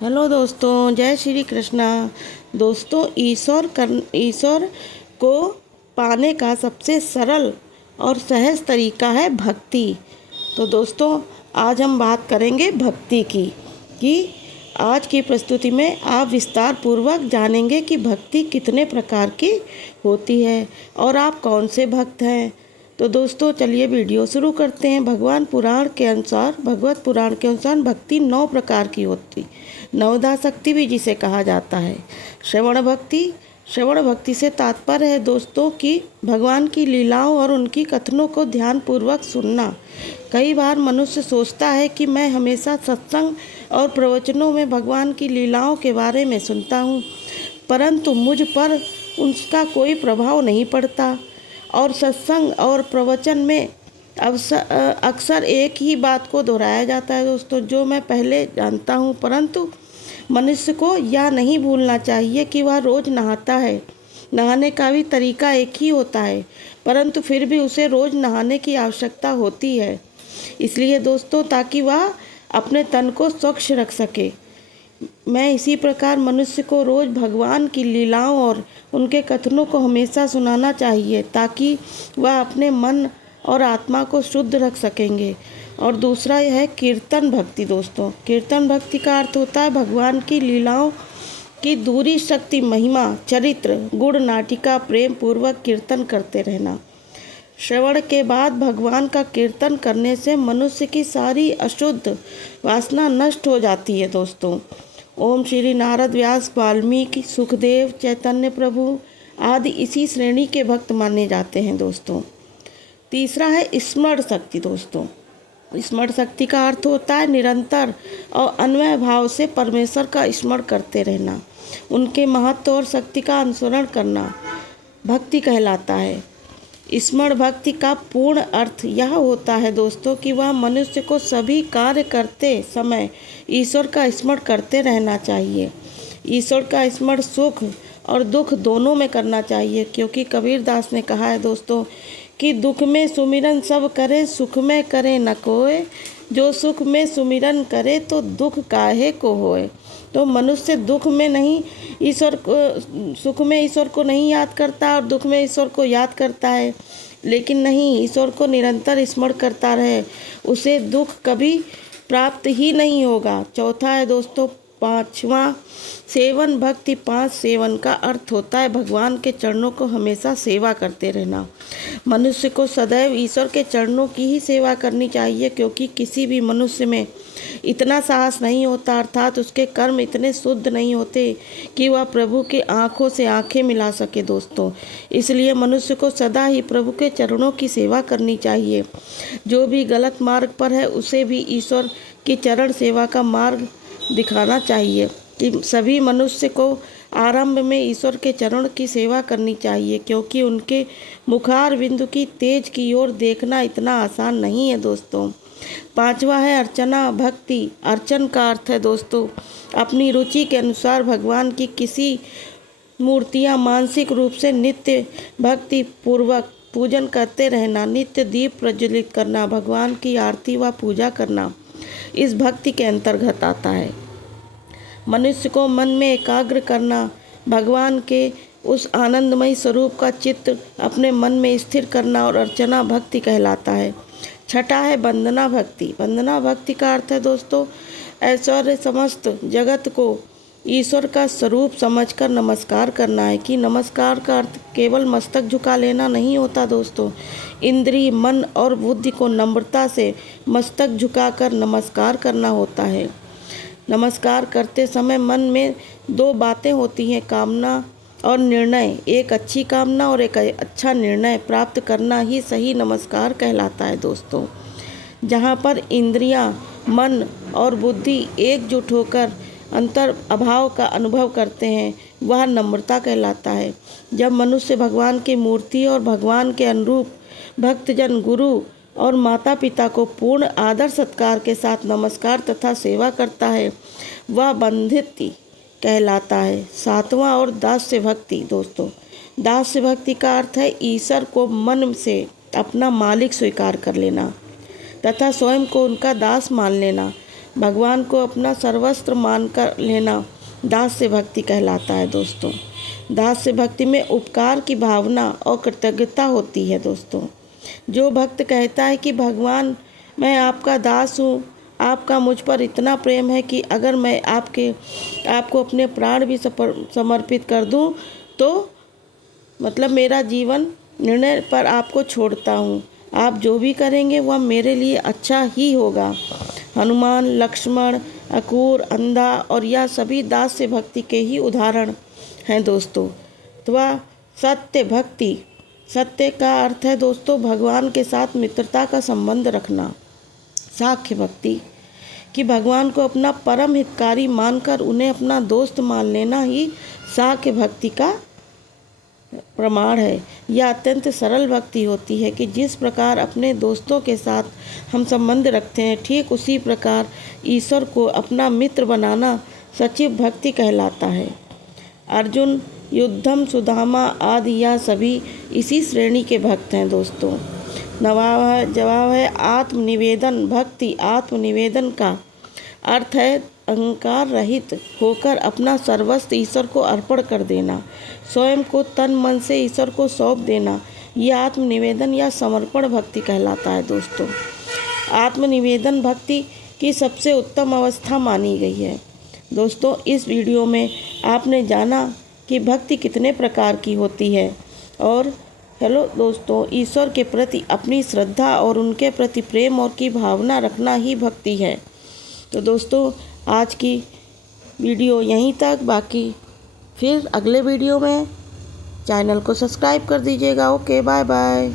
Hello दोस्तों, जय श्री कृष्णा। दोस्तों, ईश्वर को पाने का सबसे सरल और सहज तरीका है भक्ति। तो दोस्तों, आज हम बात करेंगे भक्ति की कि आज की प्रस्तुति में आप विस्तार पूर्वक जानेंगे कि भक्ति कितने प्रकार की होती है और आप कौन से भक्त हैं। तो दोस्तों, चलिए वीडियो शुरू करते हैं। भगवत पुराण के अनुसार भक्ति 9 प्रकार की होती, नवदा शक्ति भी जिसे कहा जाता है। श्रवण भक्ति से तात्पर्य है दोस्तों कि भगवान की लीलाओं और उनकी कथनों को ध्यान पूर्वक सुनना। कई बार मनुष्य सोचता है कि मैं हमेशा सत्संग और प्रवचनों में भगवान की लीलाओं के बारे में सुनता हूँ, परंतु मुझ पर उसका कोई प्रभाव नहीं पड़ता। और सत्संग और प्रवचन में अक्सर एक ही बात को दोहराया जाता है दोस्तों, जो मैं पहले जानता हूँ। परंतु मनुष्य को यह नहीं भूलना चाहिए कि वह रोज़ नहाता है। नहाने का भी तरीका एक ही होता है, परंतु फिर भी उसे रोज़ नहाने की आवश्यकता होती है। इसलिए दोस्तों, ताकि वह अपने तन को स्वच्छ रख सके। मैं इसी प्रकार मनुष्य को रोज़ भगवान की लीलाओं और उनके कथनों को हमेशा सुनाना चाहिए, ताकि वह अपने मन और आत्मा को शुद्ध रख सकेंगे। और दूसरा यह है कीर्तन भक्ति। दोस्तों, कीर्तन भक्ति का अर्थ होता है भगवान की लीलाओं की दूरी शक्ति, महिमा, चरित्र, गुण, नाटिका प्रेम पूर्वक कीर्तन करते रहना। श्रवण के बाद भगवान का कीर्तन करने से मनुष्य की सारी अशुद्ध वासना नष्ट हो जाती है दोस्तों। ओम श्री नारद, व्यास, वाल्मीकि, सुखदेव, चैतन्य प्रभु आदि इसी श्रेणी के भक्त माने जाते हैं दोस्तों। तीसरा है स्मरण शक्ति। दोस्तों, स्मरण शक्ति का अर्थ होता है निरंतर और अन्वय भाव से परमेश्वर का स्मरण करते रहना, उनके महत्व और शक्ति का अनुसरण करना भक्ति कहलाता है। स्मरण भक्ति का पूर्ण अर्थ यह होता है दोस्तों कि वह मनुष्य को सभी कार्य करते समय ईश्वर का स्मरण करते रहना चाहिए। ईश्वर का स्मरण सुख और दुख दोनों में करना चाहिए, क्योंकि कबीरदास ने कहा है दोस्तों कि दुख में सुमिरन सब करे, सुख में करे न कोय। जो सुख में सुमिरन करे तो दुख काहे को होए। तो मनुष्य दुख में नहीं सुख में ईश्वर को नहीं याद करता और दुख में ईश्वर को याद करता है, लेकिन नहीं, ईश्वर को निरंतर स्मरण करता रहे, उसे दुख कभी प्राप्त ही नहीं होगा। चौथा है दोस्तों, पांचवा सेवन भक्ति। 5 सेवन का अर्थ होता है भगवान के चरणों को हमेशा सेवा करते रहना। मनुष्य को सदैव ईश्वर के चरणों की ही सेवा करनी चाहिए, क्योंकि किसी भी मनुष्य में इतना साहस नहीं होता, अर्थात उसके कर्म इतने शुद्ध नहीं होते कि वह प्रभु के आँखों से आँखें मिला सके दोस्तों। इसलिए मनुष्य को सदा ही प्रभु के चरणों की सेवा करनी चाहिए। जो भी गलत मार्ग पर है उसे भी ईश्वर की चरण सेवा का मार्ग दिखाना चाहिए। कि सभी मनुष्य को आरंभ में ईश्वर के चरण की सेवा करनी चाहिए, क्योंकि उनके मुखार बिंदु की तेज की ओर देखना इतना आसान नहीं है दोस्तों। पांचवा है अर्चना भक्ति। अर्चन का अर्थ है दोस्तों अपनी रुचि के अनुसार भगवान की किसी मूर्तियां मानसिक रूप से नित्य भक्ति पूर्वक पूजन करते रहना, नित्य दीप प्रज्वलित करना, भगवान की आरती व पूजा करना इस भक्ति के अंतर्गत आता है। मनुष्य को मन में एकाग्र करना, भगवान के उस आनंदमयी स्वरूप का चित्र अपने मन में स्थिर करना और अर्चना भक्ति कहलाता है। छठा है वंदना भक्ति। वंदना भक्ति का अर्थ है दोस्तों ऐश्वर्य समस्त जगत को ईश्वर का स्वरूप समझकर नमस्कार करना है। कि नमस्कार का अर्थ केवल मस्तक झुका लेना नहीं होता दोस्तों, इंद्रिय, मन और बुद्धि को नम्रता से मस्तक झुकाकर नमस्कार करना होता है। नमस्कार करते समय मन में 2 बातें होती हैं, कामना और निर्णय। एक अच्छी कामना और एक अच्छा निर्णय प्राप्त करना ही सही नमस्कार कहलाता है दोस्तों। जहाँ पर इंद्रियां, मन और बुद्धि एकजुट होकर अंतर अभाव का अनुभव करते हैं, वह नम्रता कहलाता है। जब मनुष्य भगवान की मूर्ति और भगवान के अनुरूप भक्तजन, गुरु और माता पिता को पूर्ण आदर सत्कार के साथ नमस्कार तथा सेवा करता है, वह बंधित कहलाता है। 7वां और दास्य भक्ति। दोस्तों, दास्य भक्ति का अर्थ है ईश्वर को मन से अपना मालिक स्वीकार कर लेना तथा स्वयं को उनका दास मान लेना। भगवान को अपना सर्वस्व मानकर लेना दास्य भक्ति कहलाता है दोस्तों। दास्य भक्ति में उपकार की भावना और कृतज्ञता होती है दोस्तों। जो भक्त कहता है कि भगवान मैं आपका दास हूँ, आपका मुझ पर इतना प्रेम है कि अगर मैं आपको अपने प्राण भी समर्पित कर दूँ तो मतलब मेरा जीवन निर्णय पर आपको छोड़ता हूँ, आप जो भी करेंगे वह मेरे लिए अच्छा ही होगा। हनुमान, लक्ष्मण, अक्रूर, अंधा और यह सभी दास्य भक्ति के ही उदाहरण हैं दोस्तों। तो वह सत्य भक्ति, सत्य का अर्थ है दोस्तों भगवान के साथ मित्रता का संबंध रखना। साख्य भक्ति कि भगवान को अपना परम हितकारी मानकर उन्हें अपना दोस्त मान लेना ही साख्य भक्ति का प्रमाण है। यह अत्यंत सरल भक्ति होती है कि जिस प्रकार अपने दोस्तों के साथ हम संबंध रखते हैं, ठीक उसी प्रकार ईश्वर को अपना मित्र बनाना सच्ची भक्ति कहलाता है। अर्जुन, युद्धम, सुदामा आदि यह सभी इसी श्रेणी के भक्त हैं दोस्तों। जवाब है आत्मनिवेदन भक्ति। आत्मनिवेदन का अर्थ है अहंकार रहित होकर अपना सर्वस्व ईश्वर को अर्पण कर देना, स्वयं को तन मन से ईश्वर को सौंप देना। यह आत्मनिवेदन या समर्पण भक्ति कहलाता है दोस्तों। आत्मनिवेदन भक्ति की सबसे उत्तम अवस्था मानी गई है दोस्तों। इस वीडियो में आपने जाना कि भक्ति कितने प्रकार की होती है। और हेलो दोस्तों, ईश्वर के प्रति अपनी श्रद्धा और उनके प्रति प्रेम और की भावना रखना ही भक्ति है। तो दोस्तों आज की वीडियो यहीं तक, बाकी फिर अगले वीडियो में चैनल को सब्सक्राइब कर दीजिएगा। Okay, bye bye.